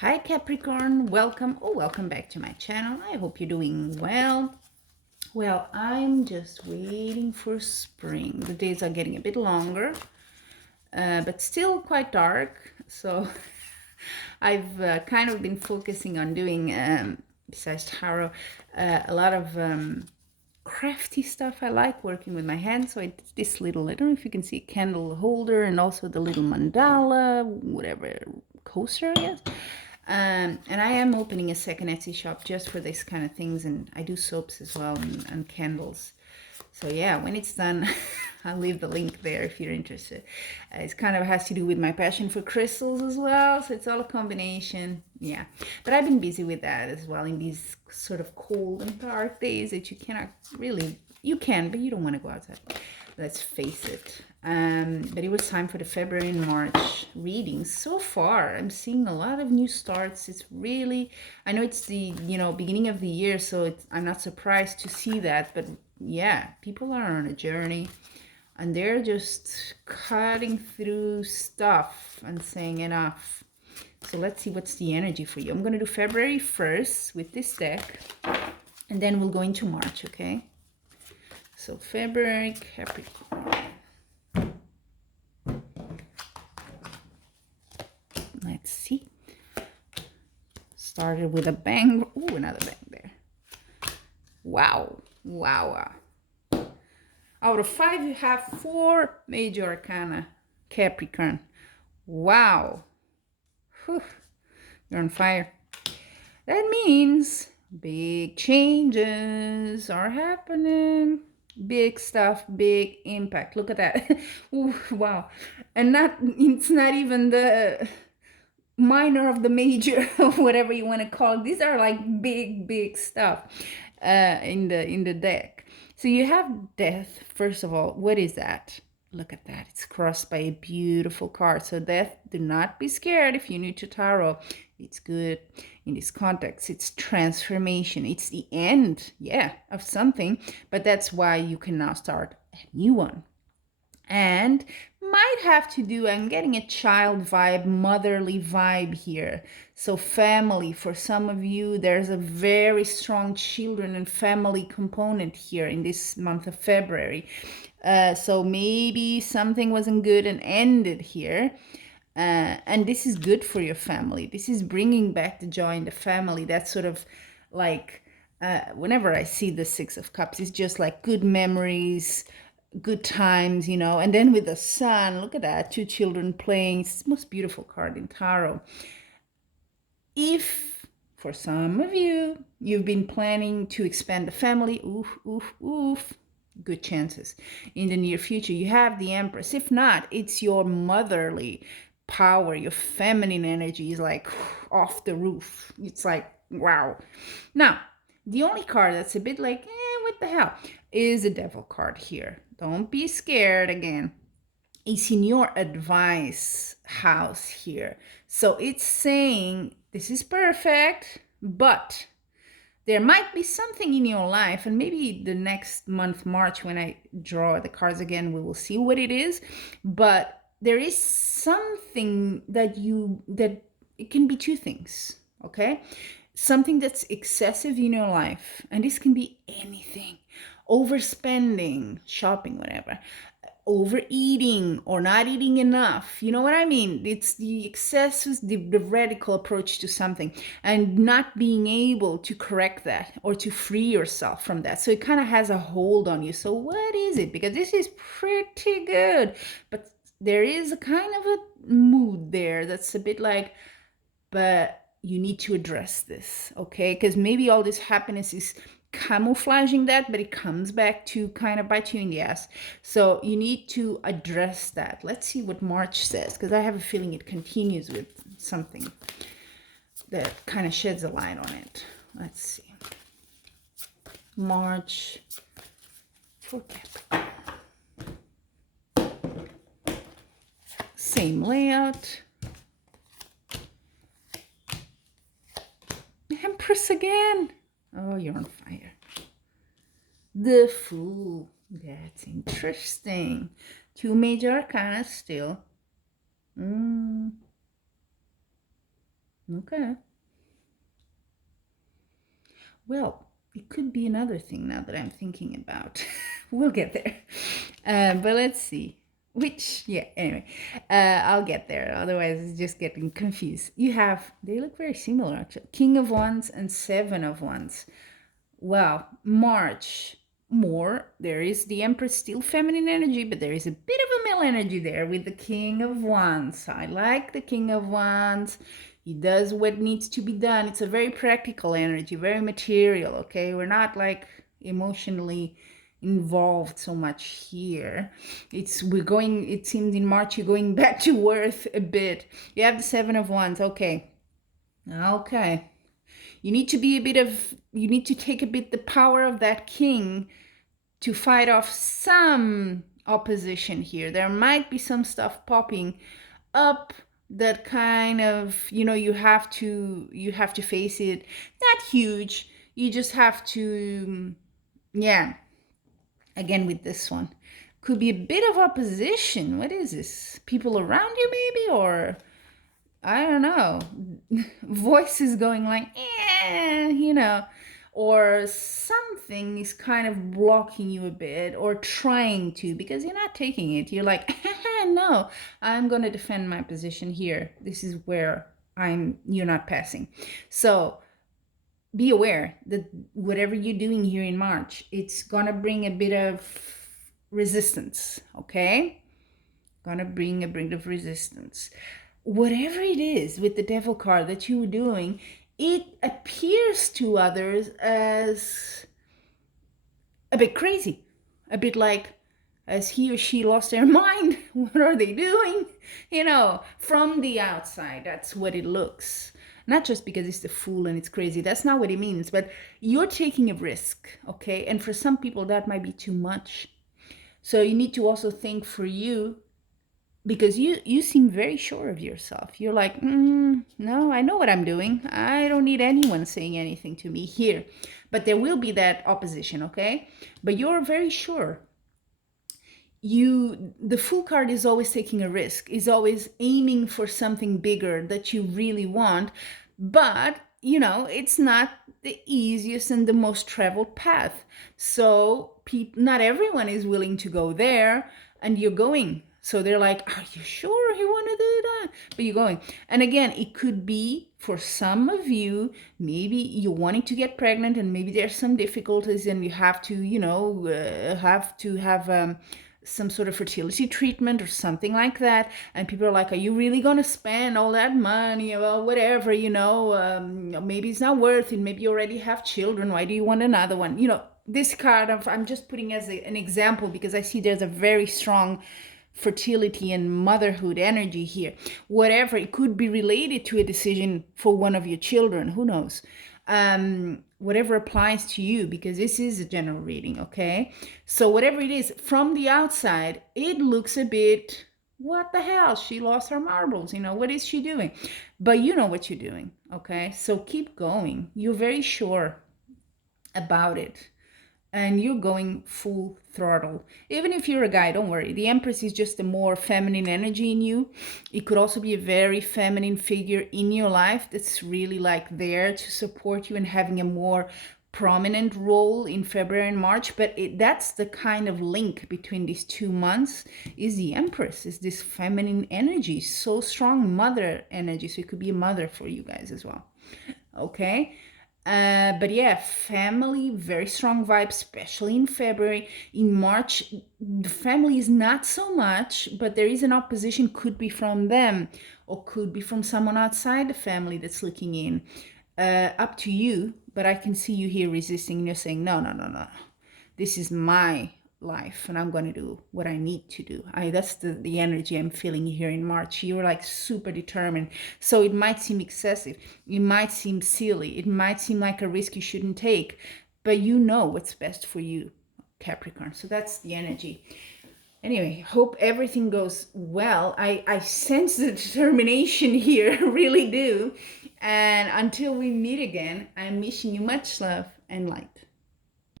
Hi Capricorn, welcome back to my channel. I hope you're doing well. Well, I'm just waiting for spring. The days are getting a bit longer, but still quite dark. So I've kind of been focusing on doing, besides tarot, a lot of crafty stuff. I like working with my hands, so I did this little, I don't know if you can see, candle holder, and also the little mandala, whatever, coaster, I guess. And I am opening a second Etsy shop just for this kind of things, and I do soaps as well and candles. So yeah, when it's done, I'll leave the link there if you're interested. It kind of has to do with my passion for crystals as well, so it's all a combination. Yeah, but I've been busy with that as well in these sort of cold and dark days that you cannot really, you can, but you don't want to go outside. Let's face it. But it was time for the February and March readings. So far, I'm seeing a lot of new starts. It's really, I know it's the, beginning of the year, so I'm not surprised to see that. But yeah, people are on a journey and they're just cutting through stuff and saying enough. So let's see what's the energy for you. I'm going to do February 1st with this deck, and then we'll go into March, okay? So February, Capricorn. Let's see. Started with a bang. Ooh, another bang there. Wow. Wow. Out of 5, you have 4 major arcana, Capricorn. Wow. Whew. You're on fire. That means big changes are happening. Big stuff, big impact. Look at that. Ooh, wow. And it's not even the minor of the major, whatever you want to call it. These are like big stuff in the deck. So you have death. First of all, what is that? Look at that. It's crossed by a beautiful card. So death, do not be scared if you're new to tarot. It's good in this context. It's transformation. It's the end, yeah, of something. But that's why you can now start a new one. And might have to do, I'm getting a child vibe, motherly vibe here. So family, for some of you, there's a very strong children and family component here in this month of February. So maybe something wasn't good and ended here. And this is good for your family. This is bringing back the joy in the family. That's sort of like, whenever I see the 6 of Cups, it's just like good memories, good times, and then with the sun, look at that, 2 children playing. It's the most beautiful card in tarot. If for some of you, you've been planning to expand the family, oof, good chances in the near future. You have the Empress. If not, it's your motherly power, your feminine energy is like off the roof. It's like, wow. Now, the only card that's a bit like, what the hell, is a Devil card here. Don't be scared again. It's in your advice house here. So it's saying, this is perfect, but there might be something in your life, and maybe the next month, March, when I draw the cards again, we will see what it is. But there is something that it can be 2 things, okay? Something that's excessive in your life, and this can be anything. Overspending, shopping, whatever. Overeating or not eating enough. You know what I mean? It's the excessive, the radical approach to something, and not being able to correct that or to free yourself from that. So it kind of has a hold on you. So what is it? Because this is pretty good, but there is a kind of a mood there that's a bit like, but you need to address this, okay? Because maybe all this happiness is camouflaging that, but it comes back to kind of bite you in the ass. So you need to address that. Let's see what March says, because I have a feeling it continues with something that kind of sheds a light on it. Let's see. March for Capricorn. Same layout. Empress again. Oh, you're on fire. The Fool. That's interesting. 2 major arcana still. Okay. Well, it could be another thing now that I'm thinking about. We'll get there. But let's see. Anyway, I'll get there. Otherwise, it's just getting confused. They look very similar actually. King of Wands and Seven of Wands. Well, March, there is the Empress, still feminine energy, but there is a bit of a male energy there with the King of Wands. I like the King of Wands. He does what needs to be done. It's a very practical energy, very material, okay? We're not like emotionally involved so much here. It seems in March you're going back to earth a bit. You have the Seven of Wands, okay. Okay. You need to take a bit the power of that king to fight off some opposition here. There might be some stuff popping up that kind of, you have to face it. Not huge. You just have to, yeah. Again, with this one, could be a bit of opposition. What is this? People around you maybe, or I don't know, voices going like, or something is kind of blocking you a bit or trying to, because you're not taking it. You're like, no, I'm going to defend my position here. This is where you're not passing. So be aware that whatever you're doing here in March, it's going to bring a bit of resistance, okay? Gonna bring a bit of resistance. Whatever it is with the Devil card that you're doing, it appears to others as a bit crazy, a bit like, as he or she lost their mind. What are they doing? From the outside, that's what it looks. Not just because it's the Fool and it's crazy. That's not what it means. But you're taking a risk, okay? And for some people, that might be too much. So you need to also think for you, because you seem very sure of yourself. You're like, no, I know what I'm doing. I don't need anyone saying anything to me here. But there will be that opposition, okay? But you're very sure. The Fool card is always taking a risk, is always aiming for something bigger that you really want. But, it's not the easiest and the most traveled path. So not everyone is willing to go there, and you're going. So they're like, are you sure you want to do that? But you're going. And again, it could be for some of you, maybe you're wanting to get pregnant and maybe there's some difficulties and you have to, have some sort of fertility treatment or something like that. And people are like, are you really going to spend all that money? Well, whatever, maybe it's not worth it. Maybe you already have children. Why do you want another one? This card, I'm just putting as an example because I see there's a very strong fertility and motherhood energy here. Whatever, it could be related to a decision for one of your children, who knows. Whatever applies to you, because this is a general reading, okay? So whatever it is, from the outside, it looks a bit, what the hell? She lost her marbles, what is she doing? But you know what you're doing, okay? So keep going. You're very sure about it. And you're going full throttle. Even if you're a guy, don't worry. The Empress is just a more feminine energy in you. It could also be a very feminine figure in your life that's really like there to support you and having a more prominent role in February and March. But that's the kind of link between these 2 months, is the Empress, is this feminine energy, so strong, mother energy. So it could be a mother for you guys as well, okay? But yeah, family, very strong vibe, especially in February. In March, the family is not so much, but there is an opposition, could be from them or could be from someone outside the family that's looking in. Up to you, but I can see you here resisting and you're saying, no, this is my life and I'm going to do what I need to do. That's the energy I'm feeling here in March. You're like super determined. So it might seem excessive. It might seem silly. It might seem like a risk you shouldn't take, but you know what's best for you, Capricorn. So that's the energy. Anyway, hope everything goes well. I sense the determination here, really do. And until we meet again, I'm wishing you much love and light.